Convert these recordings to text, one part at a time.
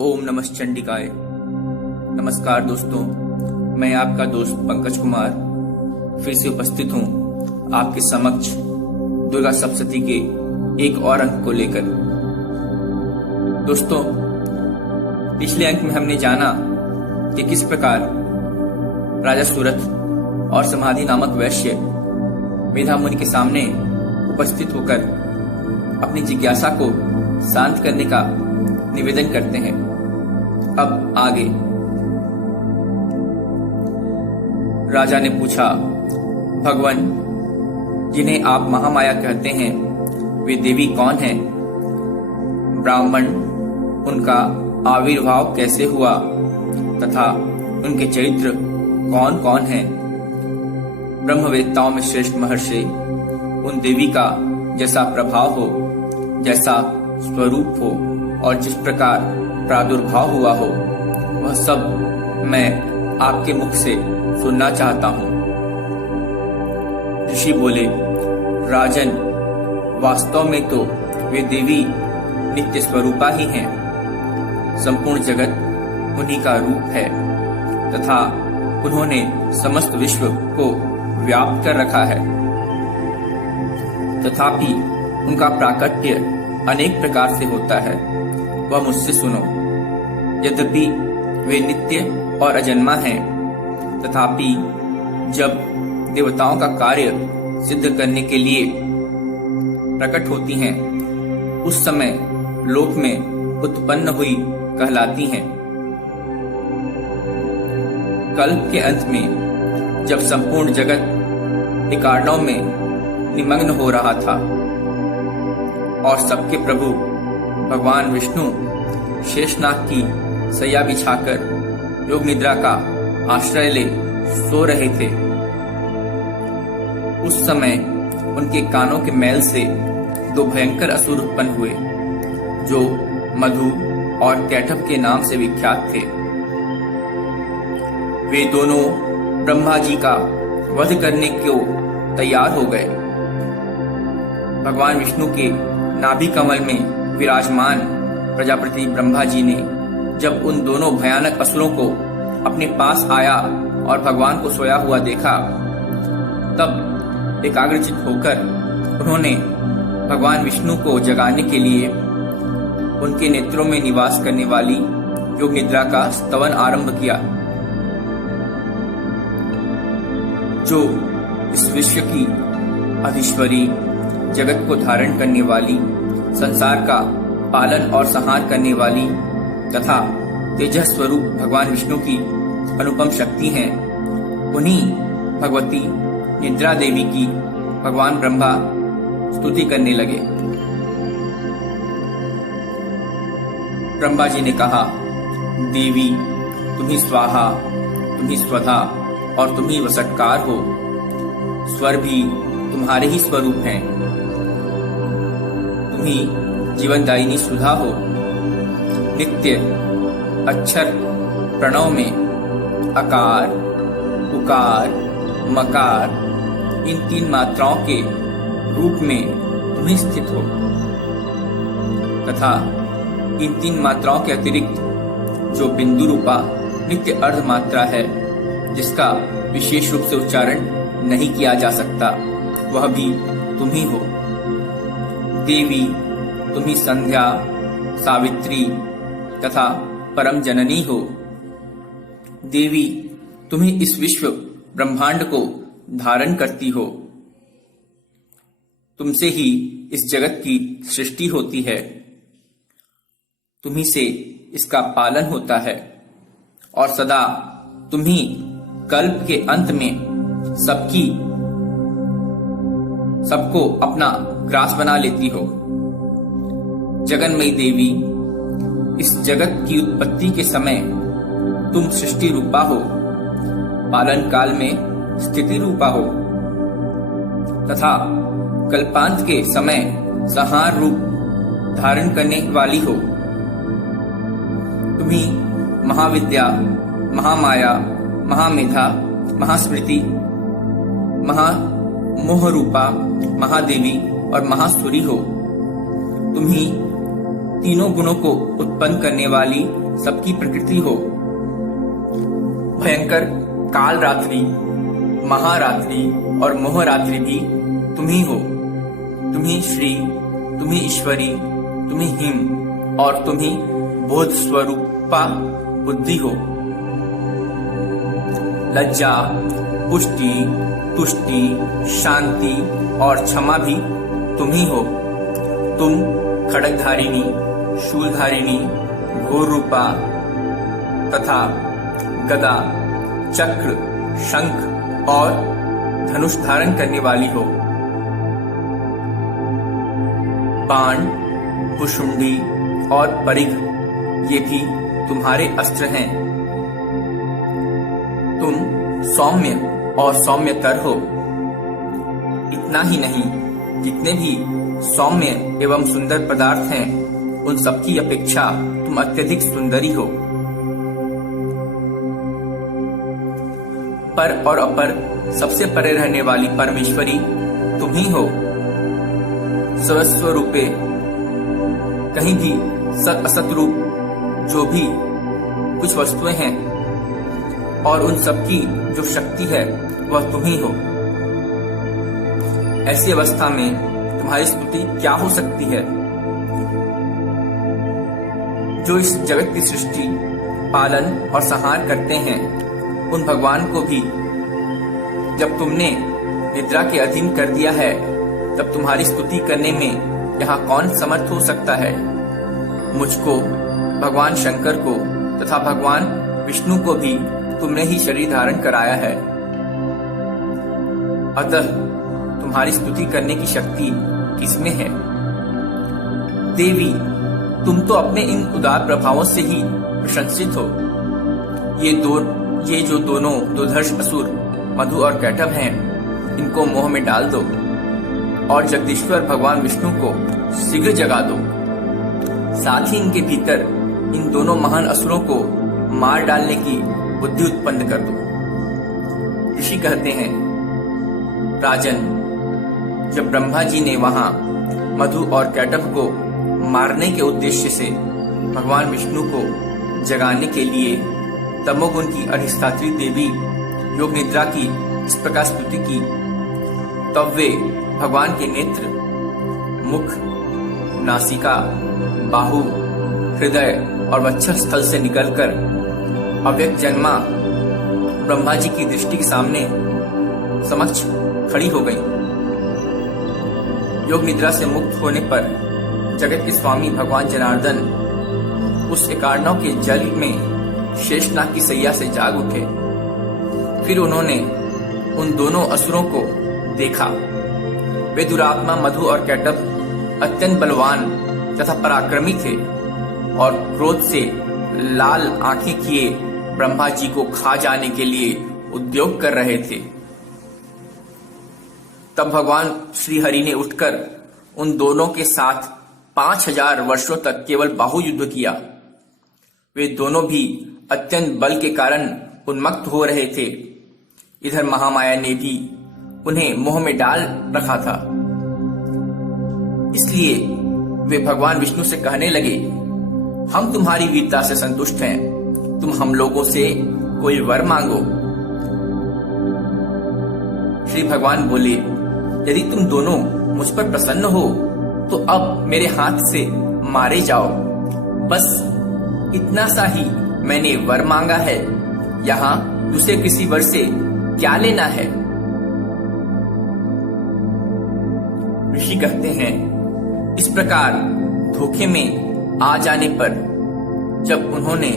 ओम नमः चंडिकाय। नमस्कार दोस्तों, मैं आपका दोस्त पंकज कुमार फिर से उपस्थित हूँ आपके समक्ष दुर्गा सप्तशती के एक और अंक को लेकर। दोस्तों, पिछले अंक में हमने जाना कि किस प्रकार राजा सूरथ और समाधि नामक वैश्य मेधा मुनि के सामने उपस्थित होकर अपनी जिज्ञासा को शांत करने का निवेदन करते हैं। अब आगे राजा ने पूछा, भगवान, जिन्हें आप महामाया कहते हैं वे देवी कौन हैं? ब्राह्मण, उनका आविर्भाव कैसे हुआ तथा उनके चरित्र कौन कौन हैं? ब्रह्मवेत्ताओं में श्रेष्ठ महर्षि उन देवी का जैसा प्रभाव हो, जैसा स्वरूप हो और जिस प्रकार प्रादुर्भाव हुआ हो, वह सब मैं आपके मुख से सुनना चाहता हूँ। ऋषि बोले, राजन, वास्तव में तो वे देवी नित्य स्वरूपा ही हैं। संपूर्ण जगत उन्हीं का रूप है तथा उन्होंने समस्त विश्व को व्याप्त कर रखा है। तथापि उनका प्राकट्य अनेक प्रकार से होता है, वह मुझसे सुनो। यद्यपि वे नित्य और अजन्मा हैं, तथापि जब देवताओं का कार्य सिद्ध करने के लिए प्रकट होती हैं, उस समय लोक में उत्पन्न हुई कहलाती हैं। कल्प के अंत में जब संपूर्ण जगत विकारणों में निमग्न हो रहा था और सबके प्रभु भगवान विष्णु शेषनाग की सैया बिछाकर योग निद्रा का आश्रय ले सो रहे थे, उस समय उनके कानों के मैल से दो भयंकर असुर उत्पन्न हुए, जो मधु और कैटभ के नाम से विख्यात थे। वे दोनों ब्रह्मा जी का वध करने को तैयार हो गए। भगवान विष्णु के नाभि कमल में विराजमान प्रजापति ब्रह्मा जी ने जब उन दोनों भयानक असुरों को अपने पास आया और भगवान को सोया हुआ देखा, तब एकाग्रचित होकर उन्होंने भगवान विष्णु को जगाने के लिए उनके नेत्रों में निवास करने वाली योग निद्रा का स्तवन आरंभ किया, जो इस विश्व की अधीश्वरी, जगत को धारण करने वाली, संसार का पालन और संहार करने वाली तथा तेजस स्वरूप भगवान विष्णु की अनुपम शक्ति हैं। उन्हीं भगवती निद्रा देवी की भगवान ब्रह्मा स्तुति करने लगे। ब्रह्मा जी ने कहा, देवी, तुम ही स्वाहा, तुम ही स्वधा और तुम ही वसटकार हो। स्वर भी तुम्हारे ही स्वरूप हैं। तुम ही जीवनदायिनी सुधा हो। नित्य अक्षर प्रणव में अकार, उकार, मकार, इन तीन मात्राओं के रूप में तुम ही स्थित हो तथा इन तीन मात्राओं के अतिरिक्त जो बिंदु रूपा नित्य अर्ध मात्रा है, जिसका विशेष रूप से उच्चारण नहीं किया जा सकता, वह भी तुम ही हो। देवी, तुम ही संध्या, सावित्री तथा परम जननी हो। देवी, तुम ही इस विश्व ब्रह्मांड को धारण करती हो। तुमसे ही इस जगत की सृष्टि होती है। तुम्ही से इसका पालन होता है और सदा तुम ही कल्प के अंत में सबको अपना ग्रास बना लेती हो। जगन्मयी देवी, इस जगत की उत्पत्ति के समय तुम सृष्टि रूपा हो, पालन काल में स्थिति रूपा हो तथा कल्पांत के समय संहार रूप धारण करने वाली हो। तुम्ही महाविद्या, महामाया, महामेधा, महास्मृति, महामोह रूपा, महादेवी और महासुरी हो। तुम ही तीनों गुणों को उत्पन्न करने वाली सबकी प्रकृति हो। भयंकर काल रात्रि, महारात्रि और मोहरात्रि भी तुम ही हो। तुम ही श्री, तुम ही ईश्वरी, तुम ही हिम और तुम ही बोध स्वरूपा बुद्धि हो। लज्जा, पुष्टि, तुष्टि, शांति और क्षमा भी तुम ही हो। तुम खड्गधारिणी, शूलधारिणी, घोर रूपा तथा गदा, चक्र, शंख और धनुष धारण करने वाली हो। बाण, भुशुंडी और परिघ ये भी तुम्हारे अस्त्र हैं। तुम सौम्य और सौम्यतर हो। इतना ही नहीं, जितने भी सौम्य एवं सुंदर पदार्थ हैं उन सबकी अपेक्षा तुम अत्यधिक सुंदरी हो। पर और अपर सबसे परे रहने वाली परमेश्वरी तुम ही हो। सर्वस्व रूपे, कहीं भी सत असत रूप जो भी कुछ वस्तुएं हैं और उन सबकी जो शक्ति है वह तुम ही हो। ऐसी अवस्था में तुम्हारी स्तुति क्या हो सकती है? जो इस जगत की सृष्टि, पालन और संहार करते हैं उन भगवान को भी जब तुमने निद्रा के अधीन कर दिया है तब तुम्हारी स्तुति करने में यहाँ कौन समर्थ हो सकता है? मुझको, भगवान शंकर को तथा भगवान विष्णु को भी तुमने ही शरीर धारण कराया है। अतः तुम्हारी स्तुति करने की शक्ति किसमें है? देवी, तुम तो अपने इन उदार प्रभावों से ही प्रशंसित हो। ये जो दोनों दुर्धर्ष असुर मधु और कैटभ हैं, इनको मोह में डाल दो और जगदीश्वर भगवान विष्णु को शीघ्र जगा दो। साथ ही इनके भीतर इन दोनों महान असुरों को मार डालने की बुद्धि उत्पन्न कर दो। ऋषि कहते हैं, राजन, जब ब्रह्मा जी ने वहां मधु और कैटभ को मारने के उद्देश्य से भगवान विष्णु को जगाने के लिए तमोगुण की अधिष्ठात्री देवी योग निद्रा की इस प्रकार स्तुति की, तब वे भगवान के नेत्र, मुख, नासिका, बाहु, हृदय और वक्षस्थल स्थल से निकलकर अव्यक्त जन्मा ब्रह्मा जी की दृष्टि के सामने समक्ष खड़ी हो गई। योग निद्रा से मुक्त होने पर जगत के स्वामी भगवान जनार्दन उस एकार्णव के जल में शेषनाग की सैया से जाग उठे। फिर उन्होंने उन दोनों असुरों को देखा। वे दुरात्मा मधु और कैटभ अत्यंत बलवान तथा पराक्रमी थे और क्रोध से लाल आंखें किए ब्रह्मा जी को खा जाने के लिए उद्योग कर रहे थे। तब भगवान श्री हरि ने उठकर उन दोनों के साथ 5000 वर्षों तक केवल बाहु युद्ध किया। वे दोनों भी अत्यंत बल के कारण उन्मत्त हो रहे थे। इधर महामाया ने भी उन्हें मोह में डाल रखा था। इसलिए वे भगवान विष्णु से कहने लगे, हम तुम्हारी वीरता से संतुष्ट हैं, तुम हम लोगों से कोई वर मांगो। श्री भगवान बोले, यदि तुम दोनों मुझ पर प्रसन्न हो तो अब मेरे हाथ से मारे जाओ। बस इतना सा ही मैंने वर मांगा है, यहाँ दूसरे किसी वर से क्या लेना है। ऋषि कहते हैं, इस प्रकार धोखे में आ जाने पर जब उन्होंने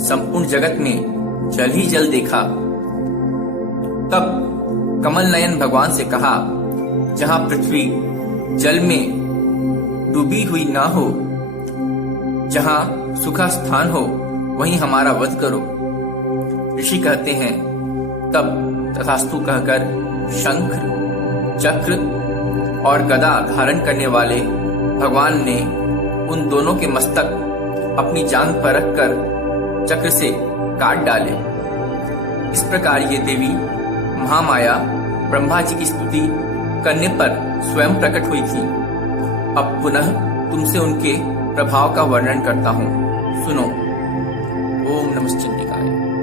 संपूर्ण जगत में जल ही जल देखा, तब कमल नयन भगवान से कहा, जहां पृथ्वी जल में डूबी हुई ना हो, जहां सुखा स्थान हो, वहीं हमारा वध करो। ऋषि कहते हैं, तब तथास्तु कहकर शंख, चक्र और गदा धारण करने वाले भगवान ने उन दोनों के मस्तक अपनी जांघ पर रखकर चक्र से काट डाले। इस प्रकार ये देवी महामाया ब्रह्मा जी की स्तुति करने पर स्वयं प्रकट हुई थी। अब पुनः तुमसे उनके प्रभाव का वर्णन करता हूँ, सुनो। ओम नमः चंडिकाय।